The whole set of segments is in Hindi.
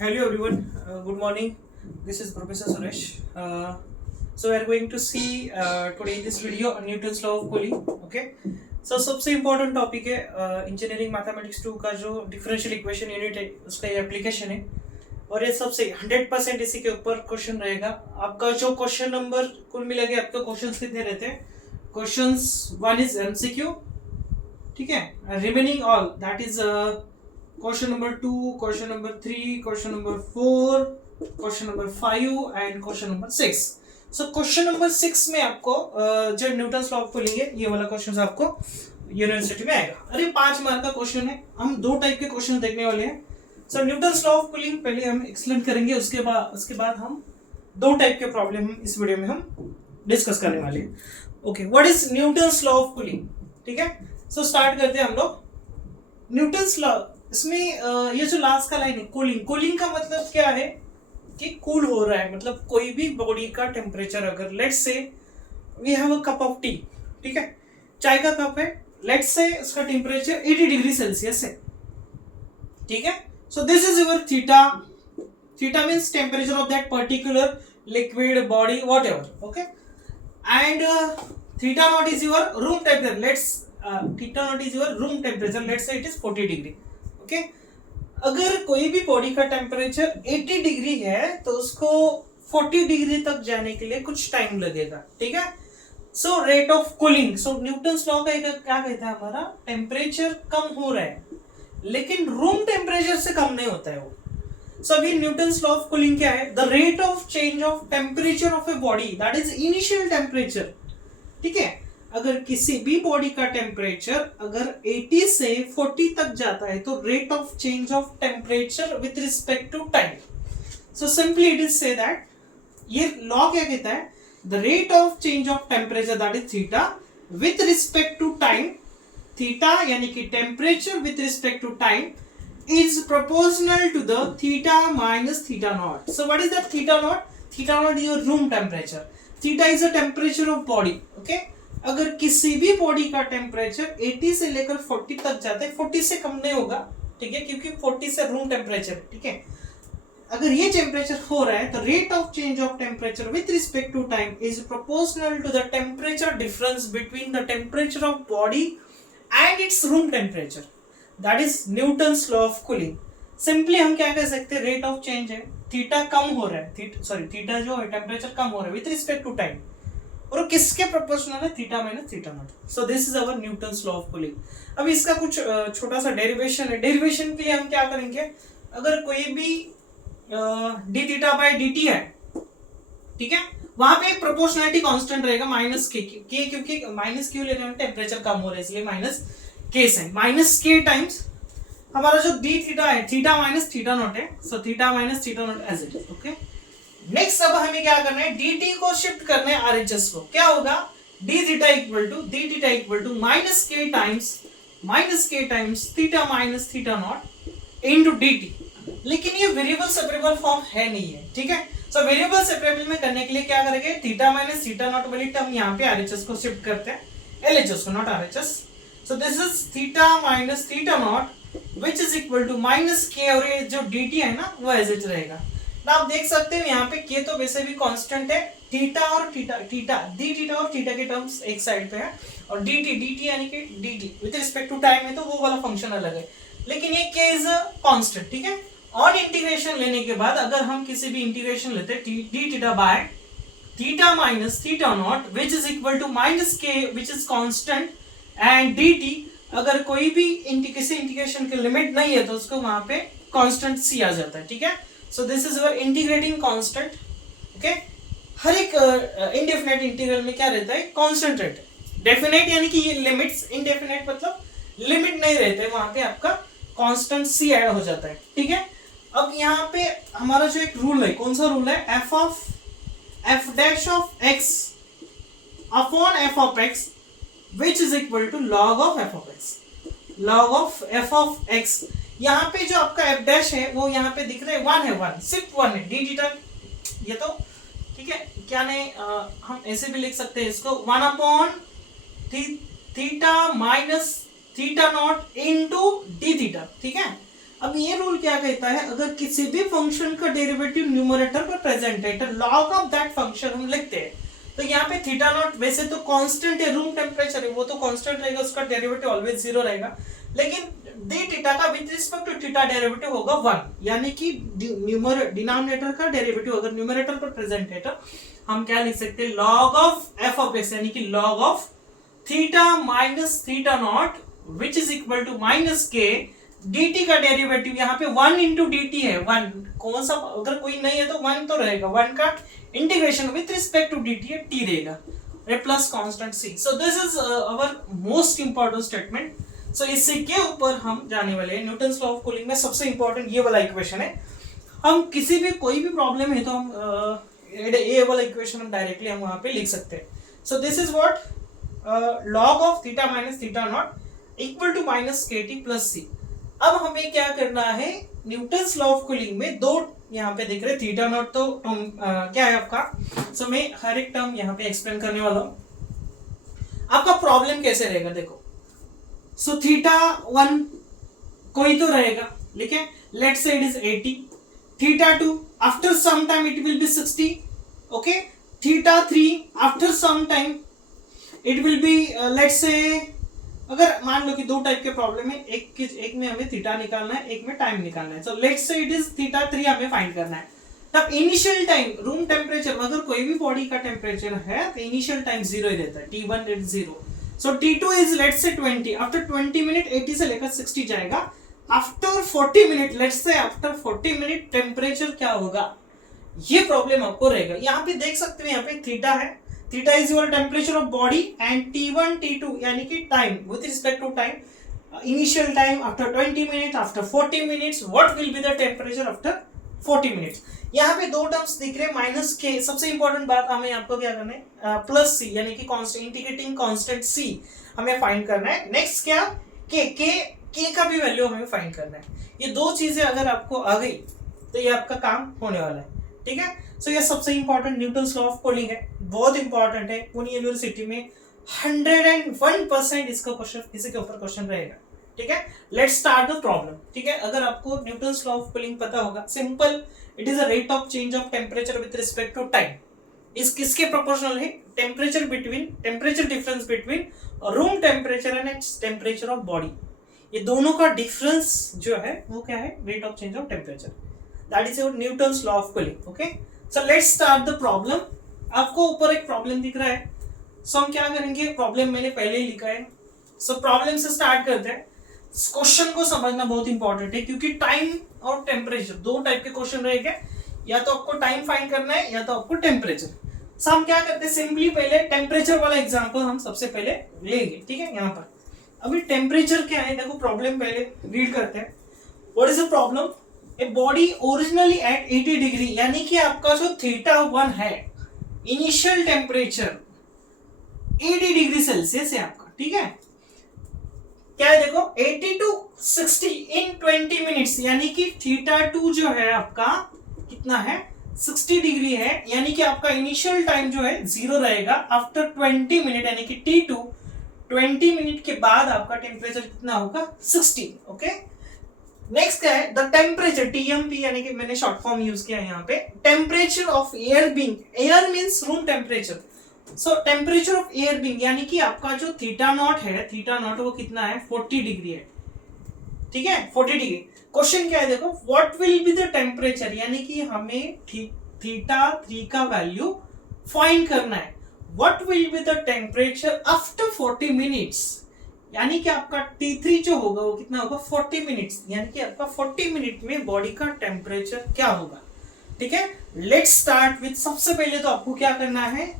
Hello everyone, good morning. This is Professor Suresh. So we are going to see today in this video Newton's law of cooling. Okay. So सबसे important topic है इंजीनियरिंग मैथमेटिक्स 2 का जो डिफरेंशियल इक्वेशन यूनिट है उसका ये एप्लीकेशन है और ये सबसे 100% इसी के ऊपर क्वेश्चन रहेगा। आपका जो क्वेश्चन नंबर कुल मिला के आपके क्वेश्चंस कितने रहते हैं? क्वेश्चंस 1 इज एमसीक्यू, ठीक है, remaining all that is question number 2, question number 3, question number 4, question number 5 and question number 6। So question number 6 में आपको जो न्यूटन्स लॉ ऑफ कूलिंग है ये वाला क्वेश्चन आपको यूनिवर्सिटी में आएगा। अरे 5 मार्क का क्वेश्चन है, हम दो टाइप के क्वेश्चन देखने वाले हैं। सो न्यूटन्स लॉ ऑफ कूलिंग पहले हम एक्सप्लेन करेंगे, उसके बाद हम दो टाइप के प्रॉब्लम इस वीडियो में हम डिस्कस करने वाले हैं। Okay, what is Newton's law of cooling? ठीक है, सो स्टार्ट करते हैं हम लोग। न्यूटन्स लॉ, इसमें ये जो लास्ट का लाइन है कूलिंग, कूलिंग का मतलब क्या है कि कूल हो रहा है, मतलब कोई भी बॉडी का टेम्परेचर, अगर let's say we have a cup of tea, ठीक है, चाय का कप है, लेट्स से उसका टेम्परेचर 80 डिग्री सेल्सियस है, ठीक है। So this is your theta, theta means temperature of that particular liquid body whatever, okay, and theta naught is your room temperature, let's theta naught is your room temperature, let's say it is 40 degree, okay. अगर कोई भी बॉडी का टेम्परेचर 80 डिग्री है तो उसको 40 डिग्री तक जाने के लिए कुछ टाइम लगेगा, ठीक है। So rate of cooling, so Newton's law का क्या कहता है, हमारा टेम्परेचर कम हो रहा है लेकिन रूम टेम्परेचर से कम नहीं होता है वो। सो अभी न्यूटन्स लॉ ऑफ कूलिंग क्या है? The rate of change of temperature of a body, that is initial temperature, ठीक है। अगर किसी भी बॉडी का टेम्परेचर अगर 80 से 40 तक जाता है तो rate of change of temperature with respect to time. So simply it is say that, ये लॉ क्या कहता है? The rate of change of temperature that is theta with respect to time, theta यानी कि temperature with respect to time is proportional to the theta minus theta naught. So what is that theta naught? Theta naught is your room temperature. Theta is the temperature of body. Okay? अगर किसी भी बॉडी का टेम्परेचर 80 से लेकर 40 तक जाता है, 40 से कम नहीं होगा, ठीक है, क्योंकि 40 से रूम टेम्परेचर, ठीक है। अगर ये टेम्परेचर हो रहा है तो rate of change of temperature with respect to time is proportional to the temperature difference between the temperature of body and its room temperature, that is Newton's law of cooling. Simply हम क्या कह सकते हैं, रेट ऑफ चेंज है, थीटा कम हो रहा है, थीटा जो है टेम्परेचर कम हो रहा है विथ रिस्पेक्ट टू टाइम, और किसके प्रोपोर्शनल है? Theta minus theta not. So this is our Newton's law of cooling. अब इसका कुछ छोटा सा डेरिवेशन है। डेरिवेशन के लिए हम क्या करेंगे, अगर कोई भी D theta bye D T है, ठीक है, वहां पे प्रोपोर्शनलिटी कांस्टेंट रहेगा माइनस के, क्योंकि माइनस क्यू ले रहे हैं, टेम्परेचर कम हो रहा है इसलिए माइनस के से, माइनस के टाइम्स हमारा जो डी थीटा है, थीटा माइनस थीटा नॉट है, so theta minus theta naught as it is, okay. Next अब हमें क्या करना है, dt को शिफ्ट करना है RHS को। क्या होगा? d theta equal to minus K times theta minus theta not into dt। लेकिन ये वेरिएबल सेपरेबल फॉर्म है नहीं है, ठीक है। सो वेरिएबल सेपरेबल में करने के लिए क्या करेंगे, थीटा माइनस थीटा नॉट वाली टर्म यहाँ पे RHS को शिफ्ट करते हैं, LHS को, not RHS। So this is theta minus theta not which is equal to minus K, और ये जो dt है ना वो एज इट रहेगा। आप देख सकते हैं यहाँ पे के तो वैसे भी कांस्टेंट है, थीटा और थीटा डी थीटा और थीटा के टर्म्स एक साइड पे है, और dt यानी कि dt with respect to time है तो वो वाला फंक्शन अलग है, लेकिन ये के इज कांस्टेंट, ठीक है। और इंटीग्रेशन लेने के बाद अगर हम किसी भी इंटीग्रेशन लेते हैं D theta by theta minus theta not which is equal to minus K which is constant and dt, अगर कोई भी किसी इंटीग्रेशन की लिमिट नहीं है तो उसको वहां पे कांस्टेंट सी आ जाता है, ठीक है। So this is your integrating constant, okay? हर एक indefinite इंटीग्रल में क्या रहता है? कांस्टेंट रहता है। डेफिनेट यानी कि ये लिमिट्स, इनडेफिनेट मतलब लिमिट नहीं रहते, वहां पे आपका कांस्टेंट सी ऐड हो जाता है, ठीक है। अब यहाँ पे हमारा जो एक रूल है, कौन सा रूल है? f dash of x upon f of x which is equal to log of f of x, log of f of x। यहाँ पे जो आपका f डैश है वो यहाँ पे दिख रहा है 1 है, 1 सिर्फ 1 है, डी थीटा ये तो ठीक है, क्या नहीं हम ऐसे भी लिख सकते हैं इसको 1 upon theta minus theta not into D theta, ठीक है। अब ये रूल क्या कहता है, अगर किसी भी फंक्शन का डेरिवेटिव न्यूमरेटर पर प्रेजेंट है तो लॉग ऑफ दैट फंक्शन हम लिखते हैं। तो यहाँ पे थीटा नॉट वैसे तो कांस्टेंट है, रूम टेम्परेचर है वो तो कांस्टेंट रहेगा, उसका डेरिवेटिव ऑलवेज जीरो रहेगा, लेकिन डी थीटा का with respect to theta derivative होगा 1, यानी कि डिनोमिनेटर का डेरिवेटिव अगर न्यूमरेटर पर प्रेजेंट है तो हम क्या लिख सकते हैं, log of F of X, यानी कि log of theta minus theta not which is equal to minus K dt का डेरिवेटिव यहाँ पे 1 इंटू डी टी है, 1 कौन सा, अगर कोई नहीं है तो 1 तो रहेगा, 1 का integration with respect to dt है t रहेगा, plus constant c। So this is our most important statement. सो इसी के ऊपर हम जाने वाले हैं। न्यूटन्स लॉ ऑफ कूलिंग में सबसे इंपॉर्टेंट ये वाला इक्वेशन है। हम किसी भी कोई भी प्रॉब्लम है तो हम ये वाला इक्वेशन हम डायरेक्टली हम वहां पे लिख सकते हैं। So this is what log of theta minus theta naught equal to minus K T plus C. अब हमें क्या करना है, न्यूटन्स लॉ ऑफ कूलिंग में दो यहाँ पे देख रहे थीटा नॉट तो क्या है आपका। सो मैं हर एक टर्म यहाँ पे एक्सप्लेन करने वाला हूं। आपका प्रॉब्लम कैसे रहेगा देखो। सो थीटा 1 कोई तो रहेगा, ठीक है, let's say it is 80, theta 2 after some time it will be 60, okay, theta 3 after some time it will be let's say, अगर मान लो कि दो टाइप के प्रॉब्लम है, एक में हमें थीटा निकालना है, एक में टाइम निकालना है। So let's say it is theta 3 हमें फाइंड करना है। तब इनिशियल टाइम रूम टेम्परेचर, अगर कोई भी बॉडी का टेम्परेचर है तो इनिशियल टाइम 0 ही रहता है, T1 is 0। So T2 is let's say 20, after 20 minute 80 से लेकर 60 जाएगा, after 40 minute let's say after 40 minute temperature क्या होगा, ये प्रॉब्लम आपको रहेगा। यहाँ पे देख सकते हैं, यहाँ पे थीटा है, theta is your temperature of body and T1 T2 यानी कि time with respect to time, initial time after 20 minute, after 40 minutes what will be the temperature after 40 minutes. यहाँ पे दो टर्म्स दिख रहे हैं, माइनस के, सबसे इंपॉर्टेंट बात हमें आपको क्या करना है, प्लस सी यानी कि कांस्टेंट इंटीग्रेटिंग कांस्टेंट सी हमें फाइंड करना है। नेक्स्ट क्या, के का भी वैल्यू हमें फाइंड करना है। ये दो चीजें अगर आपको आ गई तो ये आपका काम होने वाला है, ठीक है। सो ये सबसे important Newton's law of cooling है, बहुत इंपॉर्टेंट है। पुणे यूनिवर्सिटी में 101% इसका क्वेश्चन, इसी के ऊपर क्वेश्चन रहेगा, ठीक है। लेट्स स्टार्ट द प्रॉब्लम, ठीक है। अगर आपको न्यूटन्स लॉ ऑफ कूलिंग पता होगा, simple, it is a rate of change of temperature with respect to time. इस किसके प्रोपोर्शनल है, temperature difference between room temperature and temperature of body, ये दोनों का डिफरेंस जो है वो क्या है, rate of change of temperature, that is your Newton's law of cooling, okay. So let's start the problem. आपको ऊपर एक प्रॉब्लम दिख रहा है, सो हम क्या करेंगे, प्रॉब्लम मैंने पहले ही लिखा है, सो प्रॉब्लम से स्टार्ट करते हैं। क्वेश्चन को समझना बहुत इंपॉर्टेंट है, क्योंकि टाइम और टेम्परेचर दो टाइप के क्वेश्चन रहेंगे, या तो आपको टाइम फाइंड करना है या तो आपको टेम्परेचर। सो हम क्या करते हैं, सिंपली पहले टेम्परेचर वाला एग्जांपल हम सबसे पहले लेंगे, ठीक है। यहाँ पर अभी टेम्परेचर क्या है, देखो प्रॉब्लम पहले रीड करते हैं। What is the problem, a body originally at 80 degree, यानी कि आपका जो थीटा 1 है, इनिशियल टेम्परेचर 80 डिग्री सेल्सियस है आपका, ठीक है। क्या है देखो, 80 टू 60 इन 20 मिनट्स, यानी कि थीटा 2 जो है आपका कितना है, 60 डिग्री है, यानी कि आपका इनिशियल टाइम जो है 0 रहेगा, आफ्टर 20 मिनट यानी कि T2 20 मिनट के बाद आपका टेम्परेचर कितना होगा, 60, ओके। नेक्स्ट क्या है, द टेम्परेचर, TMP यानी कि मैंने शॉर्ट फॉर्म यूज किया है यहाँ पे, temperature of air being, air means room temperature, so temperature of air being यानी कि आपका जो थीटा नॉट है, थीटा नॉट वो कितना है, 40 डिग्री है, ठीक है, 40 डिग्री। क्वेश्चन क्या है देखो, what will be the temperature, यानी कि हमें थीटा 3 का वैल्यू फाइंड करना है। What will be the temperature after 40 minutes, यानी कि आपका T3 जो होगा वो कितना होगा, 40 मिनट्स, यानी कि आपका 40 मिनट में बॉडी का टेम्परेचर क्या होगा, ठीक है। लेट्स स्टार्ट विथ, सबसे पहले तो आपको क्या करना है,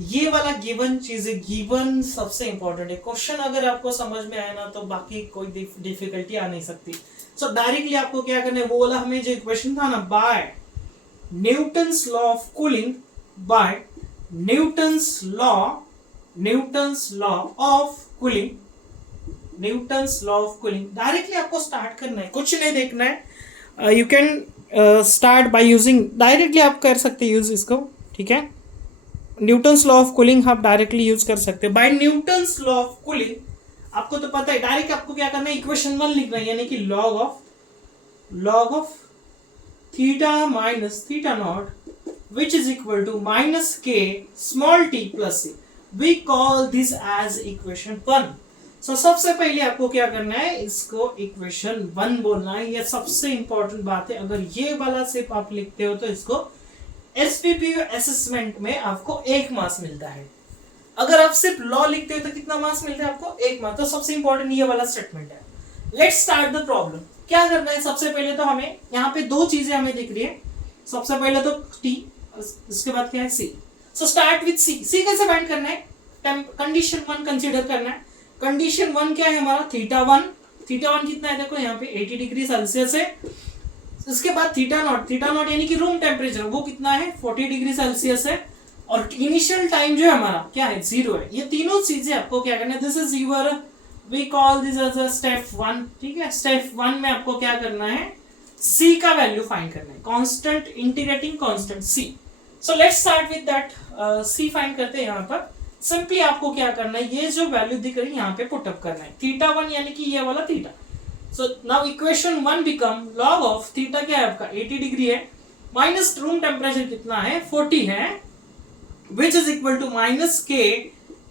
ये वाला गिवन चीज है, गिवन सबसे इंपॉर्टेंट है। क्वेश्चन अगर आपको समझ में आया ना तो बाकी कोई डिफिकल्टी आ नहीं सकती। सो डायरेक्टली आपको क्या करना है, वो वाला हमें जो इक्वेशन था ना, by Newton's law of cooling, by Newton's law of cooling, Newton's law of cooling directly आपको स्टार्ट करना है, कुछ नहीं देखना है। You can start by using, directly आप कर सकते हैं यूज इसको, ठीक है। न्यूटन्स लॉ ऑफ कूलिंग आप डायरेक्टली यूज कर सकते हैं। By Newton's law of cooling आपको तो पता है, डायरेक्ट आपको क्या करना है, इक्वेशन 1 लिखना है, यानी कि log of log of theta minus theta naught which is equal to minus k small t plus c. We call this as equation 1. So सबसे पहले आपको क्या करना है, इसको इक्वेशन 1 बोलना है. ये सबसे इंपॉर्टेंट बात है. अगर ये वाला सिर्फ आप लिखते हो तो इसको एसपीपीयू असेसमेंट में आपको 1 मार्क्स मिलता है. अगर आप सिर्फ लॉ लिखते हो तो कितना मार्क्स मिलता है आपको, 1 मार्क्स. तो सबसे इंपॉर्टेंट ये वाला स्टेटमेंट है. Let's start the problem. क्या करना है, सबसे पहले तो हमें यहाँ पे दो चीजें हमें दिख रही है. सबसे पहले तो टी, इसके बाद क्या है सी. So start with C. सी कैसे फाइंड करना है, कंडीशन 1 कंसीडर करना है. कंडीशन 1 क्या है हमारा, थीटा 1. थीटा 1 कितना है, देखो यहाँ पे 80 डिग्री सेल्सियस है. इसके बाद थीटा नॉट यानी कि रूम टेम्परेचर, वो कितना है 40 डिग्री सेल्सियस है. और इनिशियल टाइम जो है हमारा क्या है, 0 है. ये तीनों चीजें आपको क्या करना है, this is your, we call this as a step 1. ठीक है, स्टेप 1 में आपको क्या करना है, c का वैल्यू फाइंड करना है. Constant, integrating constant c. So let's start with that. c find करते हैं. यहाँ पर सिंपली आपको क्या करना है, ये जो वैल्यू दिख रही है यहाँ पे पुट अप करना है. थीटा 1 यानी कि ये वाला theta. So now equation 1 become log of theta क्या है आपका 80 डिग्री है, माइनस रूम टेम्परेचर कितना है 40 है, which is equal to minus के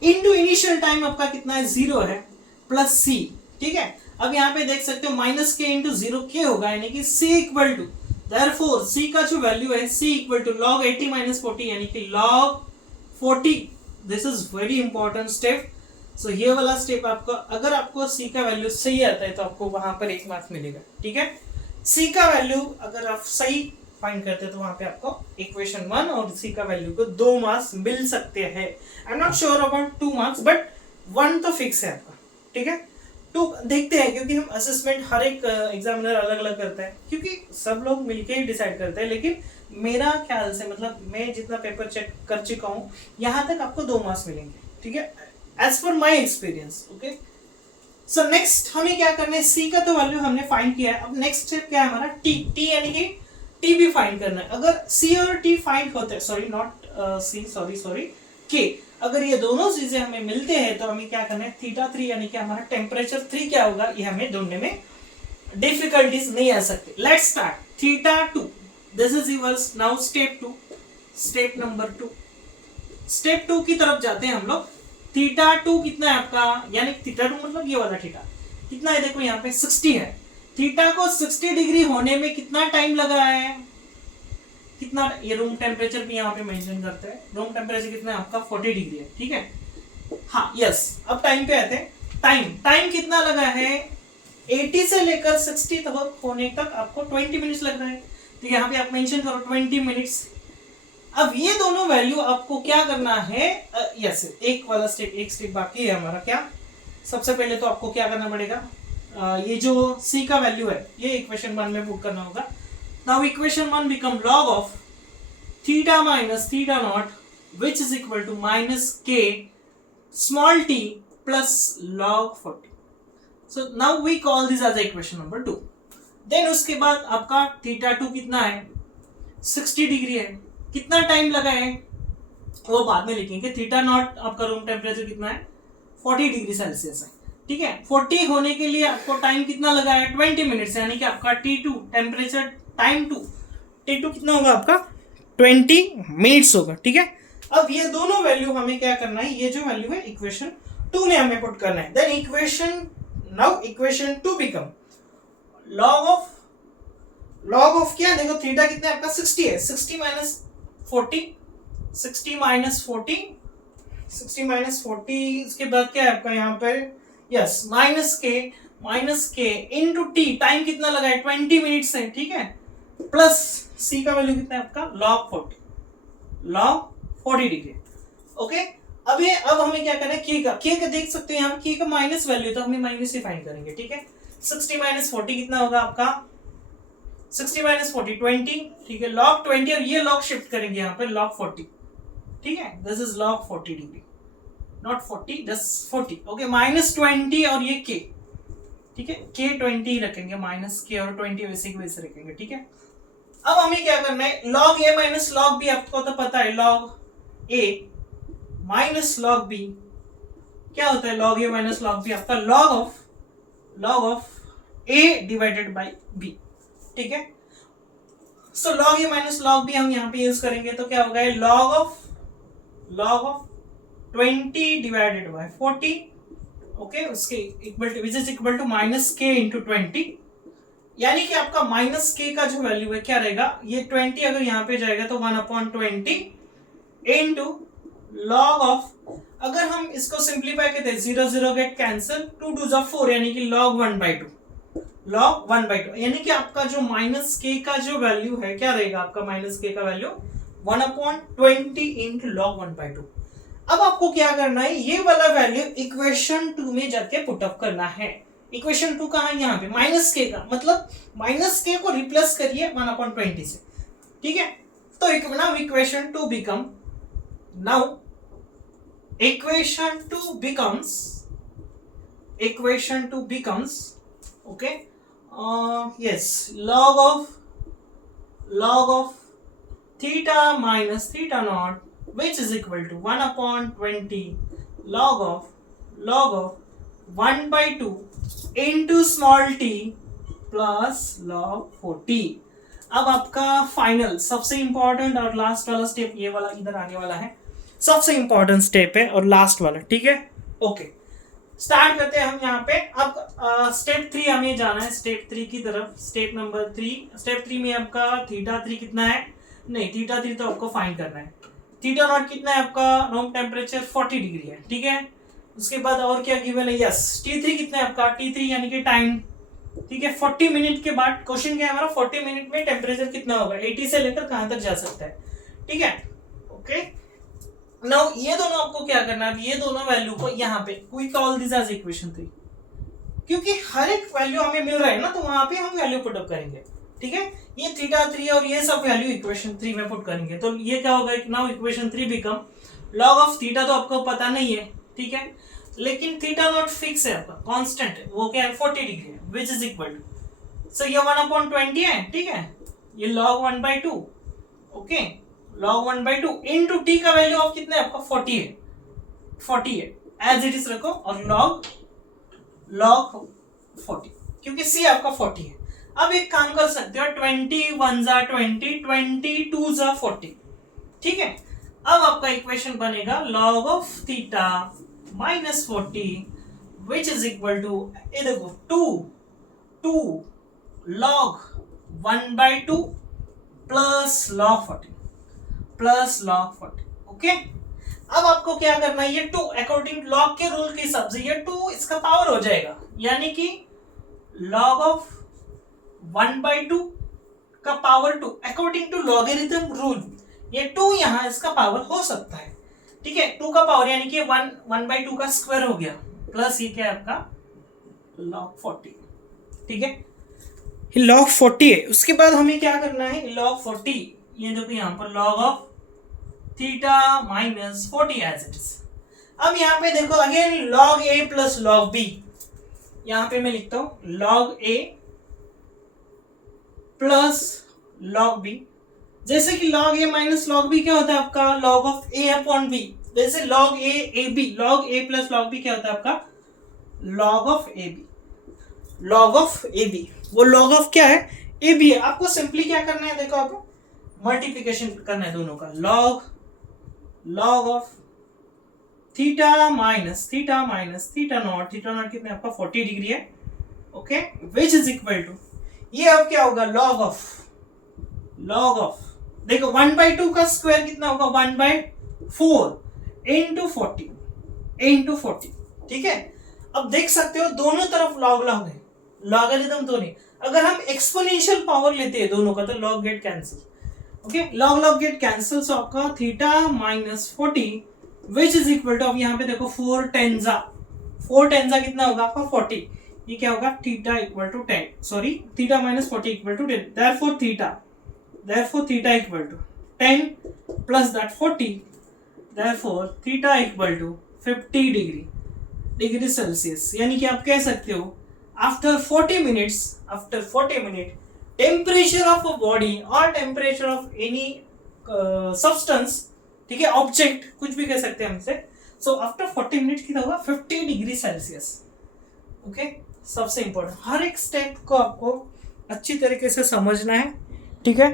इंटू इनिशियल टाइम आपका कितना है 0 है, प्लस सी. ठीक है, अब यहाँ पे देख सकते हो माइनस के इंटू 0 के होगा, यानी कि c equal to, therefore c का जो वैल्यू है c equal to log 80 minus 40 यानी कि log 40. This is very important step. So ये वाला स्टेप आपको, अगर आपको c का वैल्यू सही आता है तो आपको वहां पर 1 मार्क्स मिलेगा. ठीक है, c का वैल्यू अगर आप सही फाइंड करते हैं तो वहां पे आपको इक्वेशन 1 और c का वैल्यू को 2 मार्क्स मिल सकते हैं. I am not sure about 2 marks, but 1 तो फिक्स है आपका. ठीक है, तो देखते हैं, क्योंकि हम असेसमेंट हर एक एग्जामिनर अलग अलग करता है, क्योंकि सब लोग मिलके ही डिसाइड करते हैं. लेकिन मेरा ख्याल से, मतलब मैं जितना पेपर चेक कर चुका हूँ, यहाँ तक आपको 2 मार्क्स मिलेंगे. ठीक है, as per my experience. Okay, so next हमें क्या करना है, सी का तो वैल्यू हमने फाइंड किया है. अब नेक्स्ट स्टेप क्या है हमारा, टी यानी कि टी भी फाइंड करना है. अगर सी और टी फाइंड होते हैं, सॉरी नॉट सी, सॉरी के, अगर ये दोनों चीजें हमें मिलते हैं तो हमें क्या करना है, थीटा 3 यानी कि हमारा टेम्परेचर 3 क्या होगा, ये हमें ढूंढने में डिफिकल्टीज नहीं आ सकती. Let's start. Theta 2, this is yours. Now step 2, step number 2. Step 2 की तरफ जाते हैं हम लोग. थीटा 2 कितना है आपका, यानी थीटा 2 मतलब ये वाला थीटा कितना है, देखो यहाँ पे 60 है. थीटा को 60 डिग्री होने में कितना टाइम लगा है, कितना, ये रूम टेम्परेचर भी यहाँ पे मेंशन करते हैं. रूम टेम्परेचर कितना है आपका 40 डिग्री है. ठीक है, हाँ यस. अब टाइम पे आते हैं. टाइम कितना लगा है, 80 से लेकर 60 तक होने तक आपको 20 मिनट्स लग रहा है. तो यहाँ पे आप मेंशन करो 20 मिनट्स. अब ये दोनों वैल्यू आपको क्या करना है, यस एक वाला स्टेप, एक स्टेप बाकी है हमारा. क्या, सबसे पहले तो आपको क्या करना पड़ेगा, ये जो c का वैल्यू है ये इक्वेशन 1 में पुट करना होगा. Now equation 1 become log of theta minus theta not which is equal to minus K small t plus log 40. So now we call this as equation number 2. Then उसके बाद आपका थीटा 2 कितना है 60 डिग्री है. कितना टाइम लगा है वो बाद में लिखेंगे. थीटा नॉट आपका रूम टेम्परेचर कितना है 40 डिग्री सेल्सियस है. ठीक है, 40 होने के लिए आपको टाइम कितना लगा है 20 मिनट्स, यानी कि आपका T2 टेम्परेचर टाइम T2 कितना होगा आपका 20 मिनट्स होगा. ठीक है, अब ये दोनों वैल्यू हमें क्या करना है, ये जो वैल्यू है इक्वेशन 2 में हमें पुट करना है. Then equation 2 become log of क्या, देखो थीटा कितना है आपका 60 है. 60 माइनस 40, इसके बाद क्या है आपका यहाँ पर, यस माइनस के इनटू टी, टाइम कितना लगा है 20 मिनट्स है. ठीक है, प्लस सी का वैल्यू कितना है आपका लॉग 40 डिग्री. ओके, अब हमें क्या करना है, के का देख सकते हैं यहाँ के का माइनस वैल्यू, तो हमें माइनस ही फाइंड करेंगे. ठीक है, 60 माइनस 40 कितना होगा आपका 60 माइनस 40 20. ठीक है, लॉग 20 और ये लॉग शिफ्ट करेंगे यहाँ पे लॉग 40. ठीक है, this is log 40 degree, not 40 just 40. Okay, minus 20 और ये के. ठीक है, के 20 रखेंगे, माइनस के और 20 वैसे ही वैसे रखेंगे. ठीक है, अब हमें क्या करना है, log A minus log B, आपको तो पता है log A minus log B क्या होता है, log A minus log B आपका log of A divided by B. ठीक है। So log A minus log B हम यहाँ पे यूज करेंगे तो क्या होगा, log of 20 divided by 40, okay, उसके equal to which is equal to minus के इंटू 20, यानी कि आपका माइनस के का जो वैल्यू है क्या रहेगा, ये 20 अगर यहाँ पे जाएगा तो 1/20 इंटू लॉग ऑफ, अगर हम इसको सिंप्लीफाई करते हैं 0 0 गेट कैंसिल, 2 2 जा 4 यानी कि log 1/2, log 1/2, यानी कि आपका जो माइनस के का जो वैल्यू है क्या रहेगा, आपका माइनस के का वैल्यू 1/20 इंटू log 1/2। अब आपको क्या करना है, ये वाला वैल्यू इक्वेशन 2 में जाके पुट अप करना है। इक्वेशन 2 कहाँ है, यहाँ पे माइनस के का, मतलब माइनस के को रिप्लेस करिए 1/20 से, ठीक है। तो now equation 2 become, now equation 2 becomes okay, yes, log of theta minus theta naught which is equal to 1/20 log of 1/2 into small t plus log 40। अब आपका फाइनल सबसे इंपॉर्टेंट और लास्ट वाला स्टेप ये वाला इधर आने वाला है, सबसे इंपॉर्टेंट स्टेप है और लास्ट वाला, ठीक है। ओके, स्टार्ट करते हैं हम यहाँ पे। अब स्टेप 3 हमें जाना है, स्टेप 3 की तरफ। स्टेप नंबर 3, स्टेप 3 में आपका थीटा 3 कितना है, नहीं थीटा 3 तो आपको फाइंड करना है। थीटा नॉट कितना है आपका, रूम टेम्परेचर 40 डिग्री है, ठीक है। उसके बाद और क्या गिवन है, यस T3 कितना है आपका, T3 यानी कि टाइम, ठीक है। 40 मिनट के बाद क्वेश्चन क्या है हमारा, 40 मिनट में टेम्परेचर कितना होगा, 80 से लेकर कहां तक जा सकता है, ठीक है। ओके, नाउ ये दोनों आपको क्या करना है, ये दोनों वैल्यू को यहाँ पे we call this as equation 3, क्योंकि हर एक वैल्यू हमें मिल रहा है ना, तो वहां पे हम वैल्यू पुट अप करेंगे, ठीक है। ये थीटा 3 और ये सब वैल्यू इक्वेशन 3 में पुट करेंगे, तो ये क्या होगा, now equation 3 become log of theta, तो आपको पता नहीं है, ठीक है, लेकिन थीटा नॉट फिक्स है आपका, कांस्टेंट है, वो क्या है 40 डिग्री है, विच इज इक्वल टू, सो ये 1/20 है, ठीक है, ये log 1/2, okay, log 1/2 into T का वैल्यू ऑफ कितना है आपका 40 है, एज इट इज रखो, और log 40, क्योंकि सी आपका 40 है। अब एक काम कर सकते हो, 21 जा 20, 22 जा 40, ठीक है। अब आपका इक्वेशन बनेगा log of theta minus 40 which is equal to, ये देखो 2 log 1/2 प्लस log 40 ओके। अब आपको क्या करना है, ये 2 अकॉर्डिंग लॉग के रूल के हिसाब से ये 2 इसका पावर हो जाएगा, यानी कि log ऑफ 1/2 का power 2 according to logarithm rule, ये 2 यहां इसका पावर हो सकता है, ठीक है। 2 का पावर यानी कि 1/2 का स्क्वायर हो गया, प्लस ये क्या है आपका log 40, ठीक है, log 40 है। उसके बाद हमें क्या करना है, log 40, ये देखो यहाँ पर log of theta minus 40 as it is. अब यहाँ पे देखो again log a plus log b, यहाँ पे मैं लिखता हूं log a plus log b, जैसे कि log a minus log b क्या होता है आपका log of a upon b, जैसे log a ab, log a plus log b क्या होता है आपका log of ab, log of ab, वो log ऑफ क्या है ab है। आपको सिंपली क्या करना है, देखो आपको मल्टीप्लिकेशन करना है दोनों का, log of theta minus theta naught, theta naught कितने आपका 40 डिग्री है, okay, which is equal to, ये अब क्या होगा log ऑफ देखो 1/2 का स्क्वायर कितना होगा 1/4 इंटू 40, ठीक है। अब देख सकते हो दोनों तरफ log है, लॉगरिथम तो नहीं। अगर हम एक्सपोनेंशियल पावर लेते हैं दोनों का तो log get cancel, okay, log get cancel, so आपका theta minus 40 which is equal to, अब यहाँ पे देखो 4 10 जा कितना होगा आपका 40, ये क्या होगा theta equal to 10, sorry theta minus 40 equal to 10, therefore theta equal to 10 plus that 40, therefore theta equal to 50 degree Celsius, यानी कि आप कह सकते हो after 40 minute temperature of a body और टेम्परेचर ऑफ एनी सब्सटेंस, ठीक है, ऑब्जेक्ट, कुछ भी कह सकते हैं हमसे, सो आफ्टर 40 मिनट कितना होगा 50 डिग्री सेल्सियस, ओके। सबसे इंपॉर्टेंट, हर एक स्टेप को आपको अच्छी तरीके से समझना है, ठीक है।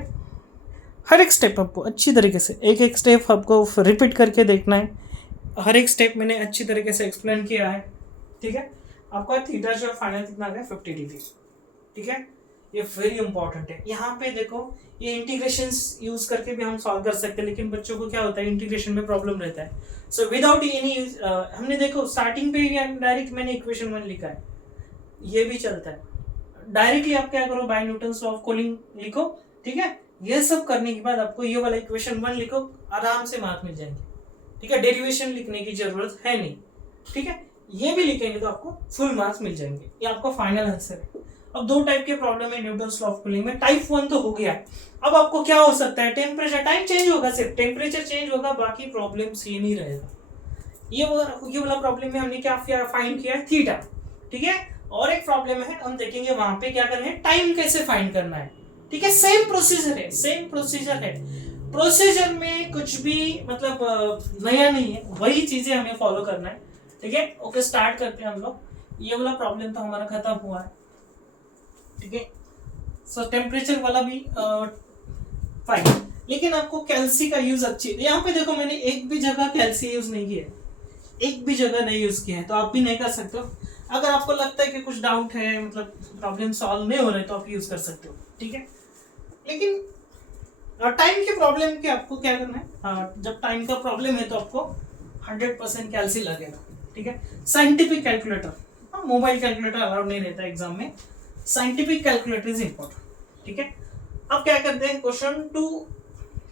हर एक स्टेप आपको अच्छी तरीके से, एक एक स्टेप आपको रिपीट करके देखना है। हर एक स्टेप मैंने अच्छी तरीके से एक्सप्लेन किया है, ठीक है। आपका थीटा जो फाइनल कितना आ गया 50 डिग्री, ठीक है। ये वेरी इंपॉर्टेंट है। यहाँ पे देखो ये इंटीग्रेशंस यूज करके भी हम सॉल्व कर सकते हैं, लेकिन बच्चों को क्या होता है इंटीग्रेशन में प्रॉब्लम रहता है। सो विदाउट एनी हमने देखो स्टार्टिंग पे डायरेक्ट मैंने इक्वेशन 1 लिखा है, ये भी चलता है। डायरेक्टली आप क्या करो, by Newton's law of cooling लिखो, ठीक है। ये सब करने के बाद आपको ये वाला इक्वेशन 1 लिखो, आराम से मार्क मिल जाएंगे, ठीक है। डेरिवेशन लिखने की जरूरत है नहीं, ठीक है। ये भी लिखेंगे तो आपको फुल मार्क्स मिल जाएंगे। ये आपका फाइनल आंसर है। अब दो टाइप के प्रॉब्लम है न्यूटन्स लॉ ऑफ कूलिंग में। टाइप 1 तो हो गया। अब आपको क्या हो सकता है, टेम्परेचर, टाइम चेंज होगा, सिर्फ टेम्परेचर चेंज होगा, बाकी प्रॉब्लम सेम ही रहेगा। ये वाला प्रॉब्लम में हमने क्या फाइंड किया है, थीटा, ठीक है। और एक प्रॉब्लम है, हम देखेंगे वहां पे क्या करना है, टाइम कैसे फाइंड करना है, ठीक है। सेम प्रोसीजर है, सेम प्रोसीजर है। प्रोसीजर में कुछ भी मतलब नया नहीं है, वही चीजें हमें फॉलो करना है, ठीक है। ओके, स्टार्ट करते हैं हम लोग। ये वाला प्रॉब्लम तो हमारा खत्म हुआ है, ठीक है। सो टेम्परेचर वाला भी फाइन, लेकिन आपको कैल्सी का यूज अच्छी, यहाँ पे देखो मैंने एक भी जगह कैल्सी यूज नहीं किया है, एक भी जगह नहीं यूज किया है, तो आप भी नहीं कर सकते हो। अगर आपको लगता है कि कुछ डाउट है, मतलब प्रॉब्लम सॉल्व नहीं हो रहा है, तो आप यूज कर सकते हो, ठीक है। लेकिन टाइम के प्रॉब्लम के आपको क्या करना है, जब टाइम का प्रॉब्लम है तो आपको 100% कैल्सी लगेगा, ठीक है। Scientific calculator, mobile calculator allowed नहीं रहता एग्जाम में, साइंटिफिक कैलकुलेटर इज इंपॉर्टेंट, ठीक है। अब क्या करते हैं, क्वेश्चन 2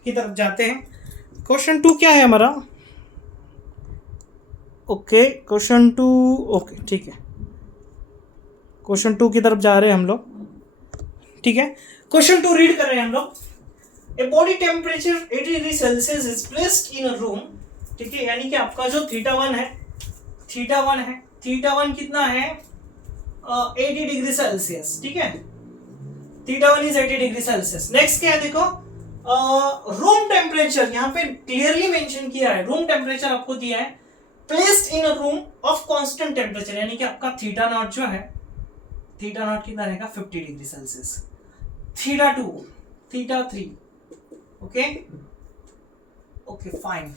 की तरफ जाते हैं। क्वेश्चन 2 क्या है हमारा, ओके क्वेश्चन 2, ओके ठीक है, क्वेश्चन 2 की तरफ जा रहे हैं हम लोग, ठीक है। क्वेश्चन 2 रीड कर रहे हैं हम लोग। A body temperature 80 degree Celsius is placed in a room, ठीक है। यानी कि आपका जो थीटा 1 है, थीटा 1 है, थीटा 1 कितना है 80 डिग्री सेल्सियस, ठीक है। Theta 1 is 80 degree Celsius. Next क्या है देखो, रूम टेम्परेचर, यहाँ पे क्लियरली मेंशन किया है, रूम टेम्परेचर आपको दिया है, placed in a room of constant temperature, यानी कि आपका थीटा नॉट जो है, थीटा नॉट कितना रहेगा 50 degree Celsius. Theta 2, theta 3, okay okay fine.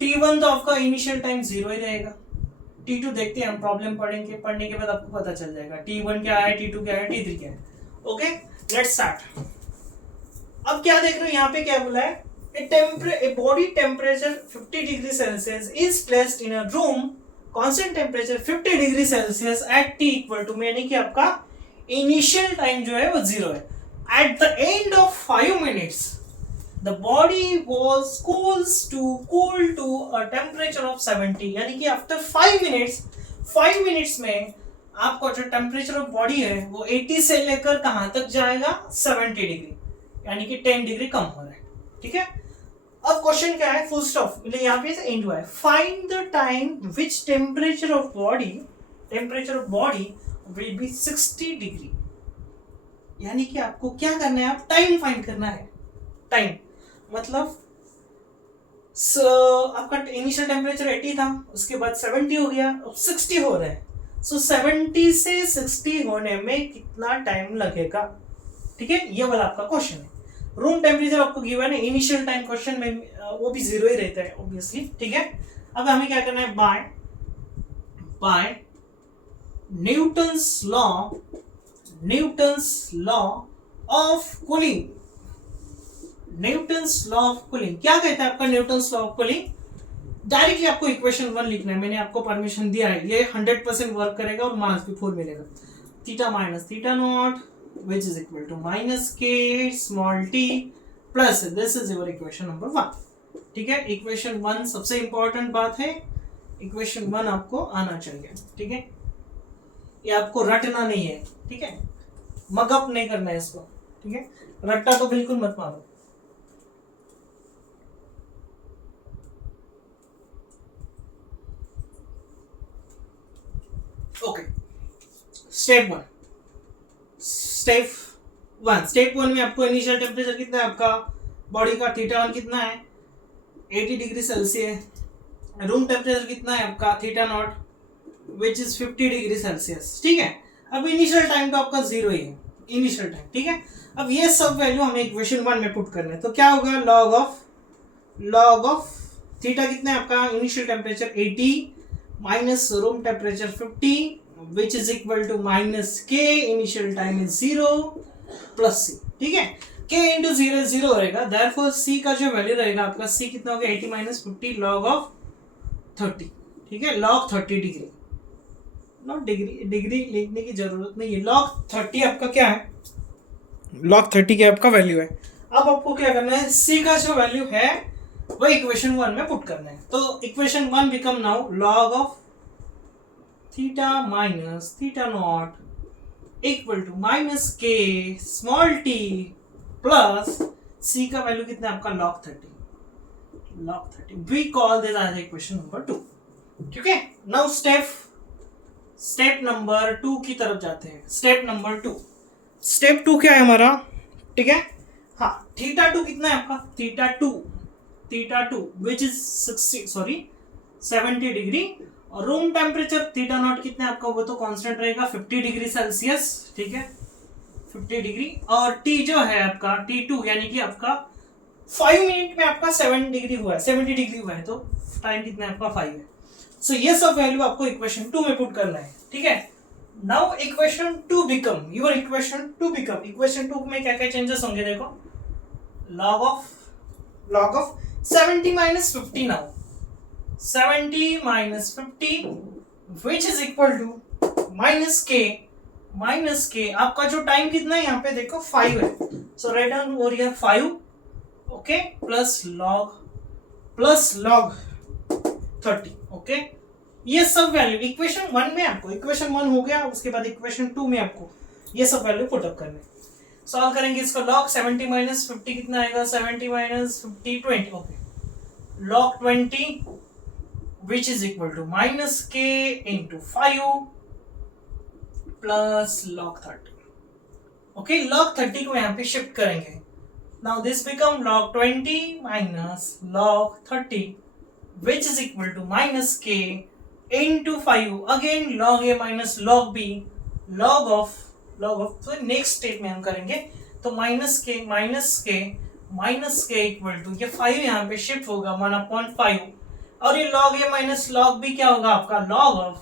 T1 तो आपका इनिशियल टाइम 0 ही रहेगा। T2 देखते हैं हम, प्रॉब्लम पढ़ेंगे, पढ़ने के बाद आपको पता चल जाएगा T1 क्या है, T2 क्या है, T3 क्या है। Okay, let's start. अब क्या देख रहे हो, यहाँ पे क्या बोला है, a body temperature 50 degree Celsius is placed in a room constant temperature 50 degree Celsius at T equal to, यानी कि आपका इनिशियल टाइम जो है वो 0 है। At the end of 5 minutes the body was cool to a temperature of 70, यानी कि आफ्टर 5 मिनट्स में आपका जो टेम्परेचर ऑफ बॉडी है वो 80 से लेकर कहां तक जाएगा 70 डिग्री, यानी कि 10 डिग्री कम हो रहा है, ठीक है। अब क्वेश्चन क्या है, फुल स्टॉप, यहाँ पे एंड हुआ है, find the time which temperature of body will be 60 degree, यानी कि आपको क्या करना है, आप टाइम फाइंड करना है। टाइम मतलब आपका इनिशियल टेम्परेचर 80 था, उसके बाद 70 हो गया, अब 60 हो रहा है। सो 70 से 60 होने में कितना टाइम लगेगा, ठीक है। ये वाला आपका क्वेश्चन है। रूम टेम्परेचर आपको गिवन है, इनिशियल टाइम क्वेश्चन में वो भी 0 ही रहता है ऑब्वियसली, ठीक है। अब हमें क्या करना है, by Newton's law of cooling. Newton's law of cooling क्या कहता है आपका, Newton's law of cooling, directly आपको इक्वेशन 1 लिखना है, मैंने आपको परमिशन दिया है, ये 100% वर्क करेगा और मार्क्स भी फुल मिलेगा। Theta minus theta not which is equal to minus k small t plus this is your equation number 1, ठीक है। इक्वेशन 1 सबसे इंपॉर्टेंट बात है, इक्वेशन 1 आपको आना चाहिए, ठीक है। ये आपको रटना नहीं है, ठीक है, मगअप नहीं करना है इसको, ठीक है, रट्टा तो बिल्कुल मत मारो। ओके, स्टेप वन में आपको इनिशियल टेम्परेचर कितना है, आपका बॉडी का थीटा 1 कितना है 80 डिग्री सेल्सियस, रूम टेम्परेचर कितना है आपका theta naught which is 50 degree Celsius, ठीक है। अब इनिशियल टाइम तो आपका 0 ही है, इनिशियल टाइम, ठीक है। अब ये सब वैल्यू हमें इक्वेशन 1 में पुट करना है, तो क्या होगा, लॉग ऑफ थीटा कितना है आपका, initial temperature 80 minus room temperature 50 which is equal to minus K initial time is 0 plus C, ठीक है। k इंटू 0 0 रहेगा, देयरफॉर c का जो वैल्यू रहेगा आपका, c कितना होगा 80 माइनस 50 लॉग ऑफ 30, ठीक है, लॉग 30 डिग्री, नॉट डिग्री लिखने की जरूरत नहीं है, लॉग 30 आपका क्या है, लॉग 30 क्या आपका वैल्यू है। अब आपको क्या करना है, c का जो वैल्यू है वो इक्वेशन 1 में पुट करना है, तो equation 1 become now log of theta minus theta naught equal to minus K small T plus c का वैल्यू कितना है आपका, log 30 we call this as equation number 2, ठीक है। नाउ स्टेप नंबर 2 की तरफ जाते हैं। स्टेप नंबर 2 क्या है हमारा, ठीक है, हाँ, थीटा 2 कितना है आपका, थीटा 2 विच इज 70 डिग्री, और रूम टेम्परेचर थीटा नॉट कितना है आपका, वो तो कांस्टेंट रहेगा 50 डिग्री सेल्सियस, ठीक है, 50 डिग्री, और टी जो है आपका T2 यानी कि आपका 5 मिनट में आपका 70 डिग्री हुआ है, तो टाइम कितना है आपका 5 है। सो ये सब वैल्यू आपको इक्वेशन 2 में पुट करना है, ठीक है। नाउ इक्वेशन 2 बिकम इक्वेशन 2 में क्या क्या चेंजेस होंगे, देखो, log of 70 minus 50 now, 70 minus 50 which is equal to minus k आपका जो टाइम कितना है यहाँ पे देखो 5 है, so write down over here 5, okay, plus log 30, okay. ये सब वैल्यू इक्वेशन 1 में आपको, इक्वेशन 1 हो गया, उसके बाद इक्वेशन 2 में आपको ये सब वैल्यू पुट अप करने, सॉल्व करेंगे इसको। log 70 minus 50 कितना आएगा, 70 minus 50 20, okay, log 20 which is equal to minus k into 5 plus log 30, okay, log 30 को यहाँ पे शिफ्ट करेंगे, now this become log 20 minus log 30 which is equal to minus k into 5, again log a minus log b, log of तो नेक्स्ट स्टेप में हम करेंगे, तो माइनस के इक्वल टू ये 5 यहाँ पे शिफ्ट होगा 1/5, और ये log a minus log b क्या होगा आपका, log of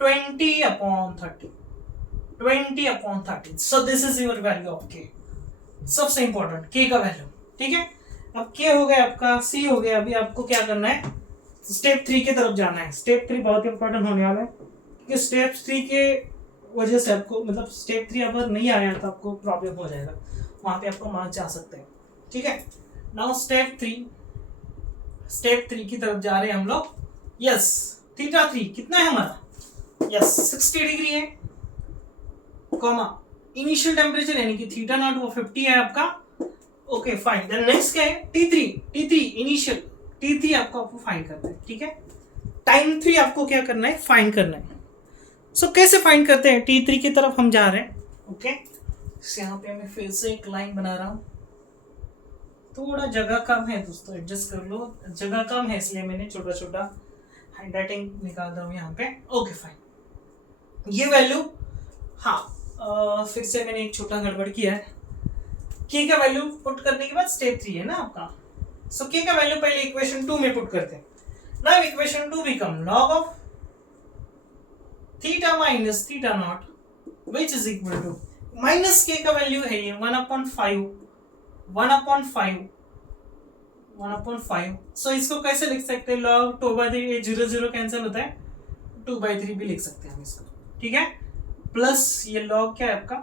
20/30, so this is your value of k, सबसे इंपॉर्टेंट k का वैल्यू, ठीक है। अब k हो गया आपका, c हो गया, अभी आपको क्या करना है, स्टेप 3 की तरफ जाना है। स्टेप 3 बहुत इंपॉर्टेंट होने वाला है, क्योंकि स्टेप 3 के वजह से आपको, मतलब स्टेप 3 अगर नहीं आया तो आपको प्रॉब्लम हो जाएगा, वहां पे आपको मार्क्स जा सकते हैं, ठीक है। नाउ स्टेप 3 की तरफ जा रहे हैं हम लोग, यस, थीटा 3 कितना है हमारा, यस 60 डिग्री है, कॉमा इनिशियल टेम्परेचर यानी कि थीटा नॉट वो 50 है आपका, ओके फाइन। देन नेक्स्ट क्या है, T3 इनिशियल, T3 आपको फाइंड करना है, ठीक है। टाइम 3 आपको क्या करना है, फाइंड करना है। सो कैसे फाइंड करते हैं, T3 की तरफ हम जा रहे हैं, ओके। यहाँ पे मैं फिर से एक लाइन बना रहा हूँ, थोड़ा जगह कम है दोस्तों, एडजस्ट कर लो, जगह कम है इसलिए मैंने छोटा हाइलाइटिंग निकाल रहा हूँ यहाँ पे, ओके फाइन। ये वैल्यू, हाँ, फिर से मैंने एक छोटा गड़बड़ किया है, k का वैल्यू पुट करने के बाद स्टेप 3 है ना आपका, सो k का वैल्यू पहले इक्वेशन 2 में पुट करते हैं। Now equation 2 become log of theta minus theta not which is equal to minus k का वैल्यू है ये 1/5, सो इसको कैसे लिख सकते हैं, log 2/3, 0 कैंसिल होता है, 2/3 भी लिख सकते हैं हम इसको, ठीक है, प्लस ये log क्या है आपका,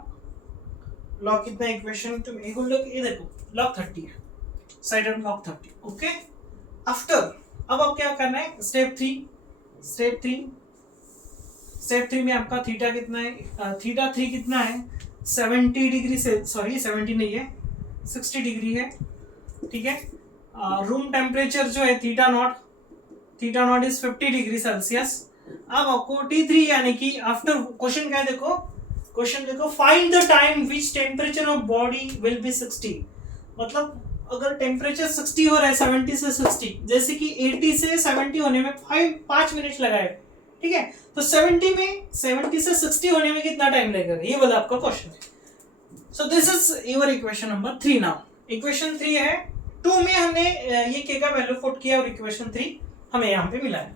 log कितना है इक्वेशन 2 में, ये देखो log 30 है, side of log 30, okay. After अब आप क्या करना है, स्टेप 3 में आपका थीटा कितना है, थीटा 3 कितना है, 70 डिग्री से, सॉरी 70 नहीं है, 60 डिग्री है, ठीक है। रूम टेम्परेचर जो है theta naught is 50 degree Celsius. अब आपको T3 यानी कि आफ्टर, क्वेश्चन क्या है देखो, find the time which temperature of body will be 60, मतलब अगर टेम्परेचर 60 हो रहा है 70 से 60, जैसे कि 80 से 70 होने में 5 मिनट लगाए, ठीक है। तो 70 से 60 होने में कितना टाइम लगेगा, ये वाला आपका क्वेश्चन है। So this is your equation number 3। Now equation 3 है, 2 में हमने ये के का वैल्यू पुट किया और इक्वेशन 3 हमें यहाँ पे मिला है।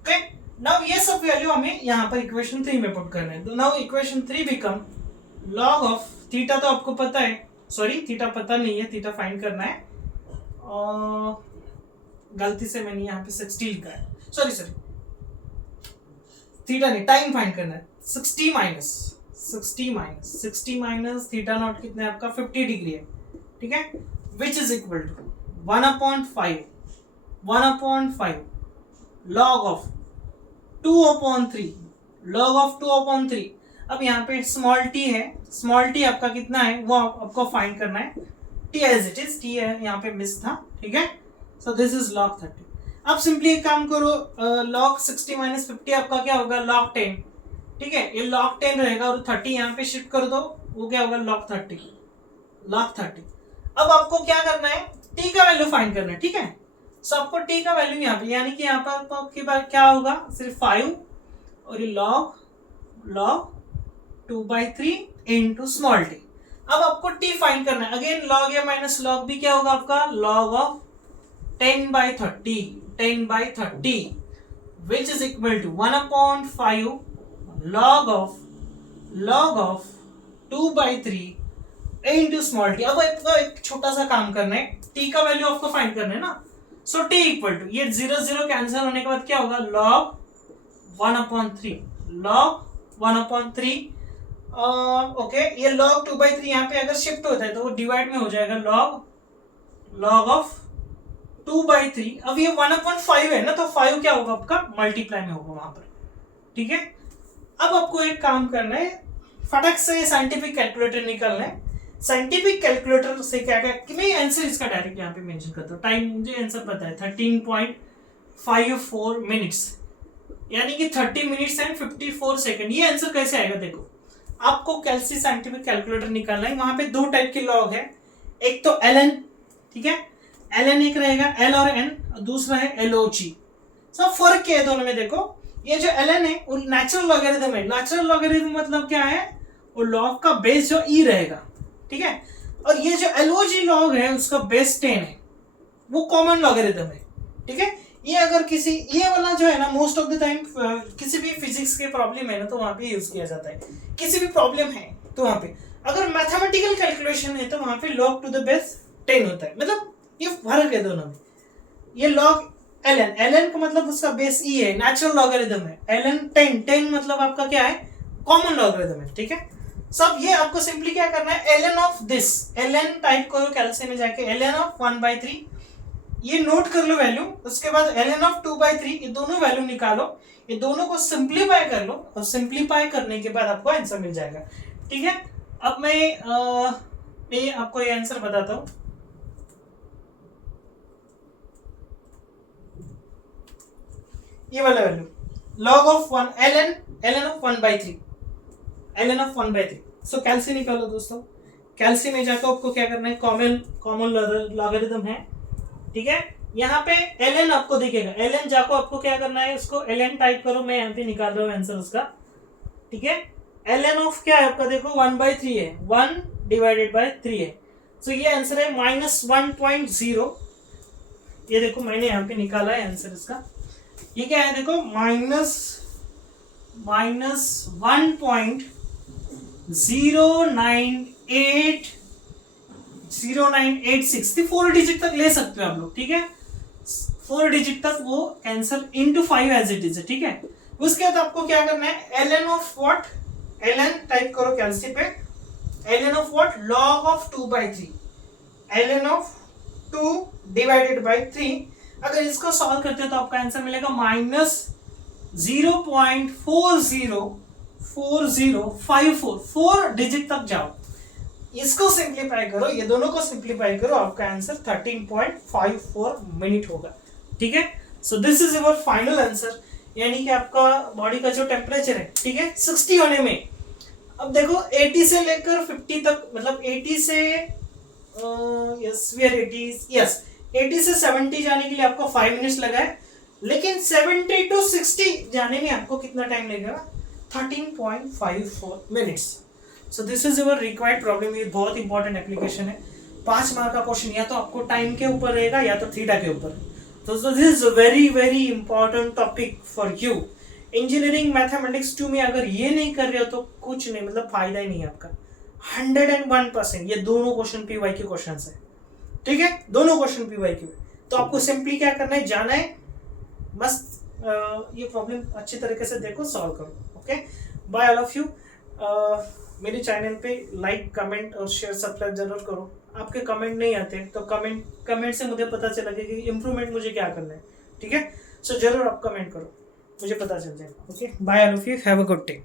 ओके, नाउ ये सब वैल्यू हमें यहाँ पर इक्वेशन 3 में पुट करना है। तो now equation 3 become log of theta, तो आपको पता है, सॉरी थीटा पता नहीं है, थीटा फाइंड करना है, और गलती से मैंने यहाँ पे 60 लिखा है, सॉरी थीटा नहीं, टाइम फाइंड करना है। 60 माइनस थीटा नॉट कितना है आपका 50 डिग्री है, ठीक है, which is equal to 1/5 log of 2/3 log of 2/3। अब यहाँ पे स्मॉल टी है, स्मॉल टी आपका कितना है वो आपको फाइंड करना है, T as it is, T है यहाँ पे मिस था, ठीक है। So this is log 30। अब सिंपली एक काम करो, log 60 माइनस 50 आपका क्या होगा log 10, ठीक है, ये log 10 रहेगा और 30 यहाँ पे शिफ्ट कर दो, वो क्या होगा log 30। अब आपको क्या करना है, t का वैल्यू फाइंड करना है, ठीक है। सो आपको t का वैल्यू यहाँ पे, यानी कि यहाँ पर आपके पास क्या होगा, सिर्फ 5 और ये log 2/3 इंटू स्मॉल टी। अब आपको t फाइंड करना है, again log a minus log b क्या होगा आपका log of 10/30 which is equal to 1/5 log of 2/3 into small t। अब एक छोटा सा काम करना है, t का वैल्यू आपको फाइंड करना है ना। सो t इक्वल टू, ये 0 कैंसिल होने के बाद क्या होगा log 1/3 ओके, ये log 2/3 यहाँ पे अगर शिफ्ट होता है तो वो डिवाइड में हो जाएगा log ऑफ 2/3। अब ये 1/5 है ना, तो 5 क्या होगा आपका मल्टीप्लाई में होगा वहां पर, ठीक है। अब आपको एक काम करना है, फटक से साइंटिफिक कैलकुलेटर निकालना है। साइंटिफिक कैलकुलेटर से क्या क्या कि मैं आंसर इसका डायरेक्ट यहाँ पे मेंशन करता हूँ। टाइम मुझे आंसर पता है 13.54 मिनट्स, यानी कि 30 मिनट्स एंड 54 सेकंड। ये आंसर कैसे आएगा, देखो आपको कैलसी साइंटिफिक कैलकुलेटर निकालना है। वहां पे 2 टाइप के लॉग है, एक तो ln, ठीक है, ln एक रहेगा l और n, दूसरा है log। सब फर्क क्या है दोनों में, देखो ये जो ln है वो नेचुरल लॉगरिथम है। नेचुरल लॉगरिथम मतलब क्या है, वो लॉग का बेस जो e रहेगा, ठीक है, और ये जो log लॉग है उसका बेस 10 है, वो कॉमन लॉगरिथम है, ठीक है। ये अगर किसी, ये वाला जो है ना मोस्ट ऑफ द टाइम किसी भी फिजिक्स के प्रॉब्लम है ना तो वहां पे यूज किया जाता है। किसी भी प्रॉब्लम है तो वहां पे, अगर मैथमेटिकल कैलकुलेशन है तो वहां पे log टू द बेस 10 होता है, मतलब ये फर्क है दोनों में। ये log ln का मतलब उसका बेस e है, नेचुरल लॉगरिथम है। ln 10 मतलब आपका क्या है, कॉमन लॉगरिथम है, ठीक है। सब ये आपको सिंपली क्या करना है, ln of this, ln type करो कैलसी में जाके, ln ऑफ 1/3 ये नोट कर लो वैल्यू, उसके बाद ln ऑफ 2/3 ये दोनों वैल्यू निकालो, ये दोनों को सिंप्लीफाई कर लो, और सिंप्लीफाई करने के बाद आपको आंसर मिल जाएगा, ठीक है। अब मैं आपको ये आंसर बताता हूं। ये वाला value log of 1 ln of 1/3 सो कैलसी निकालो दोस्तों। कैलसी में जाकर आपको क्या करना है, कॉमन लॉगरिथम है, ठीक है। यहाँ पे ln आपको दिखेगा, ln जाको आपको क्या करना है, उसको ln टाइप करो, मैं यहाँ पे निकाल रहा हूँ आंसर उसका, ठीक है। ln ऑफ क्या है आपका, देखो 1/3 है, 1/3 है, सो ये आंसर है -1.0। ये देखो मैंने यहाँ पे निकाला है आंसर इसका, ये क्या है देखो -1.098 4 डिजिट तक ले सकते हो आप लोग, ठीक है। 4 डिजिट तक वो answer into 5 as it is है, ठीक है। उसके बाद आपको क्या करना है, ln of what, ln type करो कैलसी पे, ln of what log of 2/3, ln of 2 divided by 3। अगर इसको सॉल्व करते हो तो आपका आंसर मिलेगा -0.404054। 4 डिजिट तक जाओ, इसको सिंप्लीफाई करो, ये दोनों को सिंप्लीफाई करो, आपका आंसर 13.54 मिनट होगा, ठीक है। So this is your final answer, यानी कि आपका बॉडी का जो टेम्परेचर है, ठीक है, 60 होने में। अब देखो 80 से लेकर 50 तक, मतलब 80 से 80 से 70 जाने के लिए आपको 5 मिनट्स लगा है, लेकिन 70 to 60 जाने में आपको कितना टाइम लगेगा? 13.54 minutes. So this is your required problem. ये बहुत इंपॉर्टेंट एप्लीकेशन है. 5 मार्क का क्वेश्चन या तो आपको टाइम के ऊपर रहेगा या तो थीटा के ऊपर. तो this is very very important topic for you. Engineering mathematics 2 में अगर ये नहीं कर रहे हो तो कुछ नहीं, मतलब फायदा ही नहीं है आपका. 101%. ये दोनों क्वेश्चन पीवाई के क्वेश्चन है. ठीक है, दोनों क्वेश्चन पीवाई के. तो आपको सिंपली क्या करना है, जाना है मस्त, ये प्रॉब्लम अच्छी तरीके से देखो, सॉल्व करो. Okay, bye all of you. मेरे चैनल पे लाइक, कमेंट और शेयर, सब्सक्राइब जरूर करो. आपके कमेंट नहीं आते तो कमेंट से मुझे पता चला कि इम्प्रूवमेंट मुझे क्या करना है. ठीक है, सो जरूर आप कमेंट करो, मुझे पता चल जाएगा. Okay, bye all of you, have a good day.